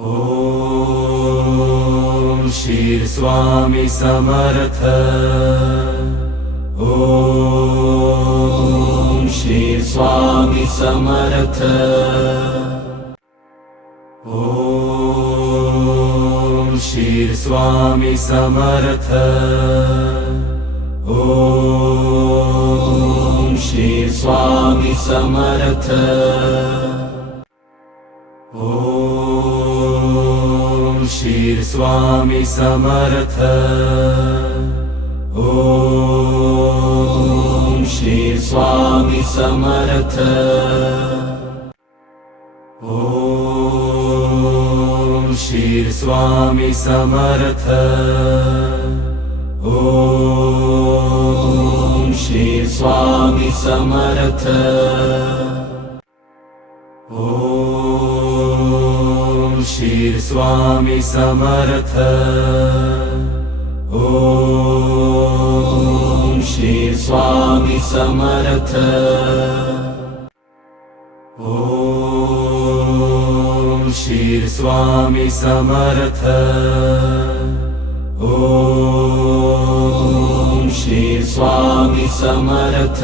Om Shri Swami Samarth. Om Shri Swami Samarth. Om Shri Swami Samarth. Om Shri Swami Samarth. Om Shri Swami Samarth. Om Shri Swami Samarth. Om Shri Swami Samarth. Om Shri Swami Samarth. Om Shri Swami Samarth. Om Shri Swami Samarth. Om Shri Swami Samarth. Om Shri Swami Samarth.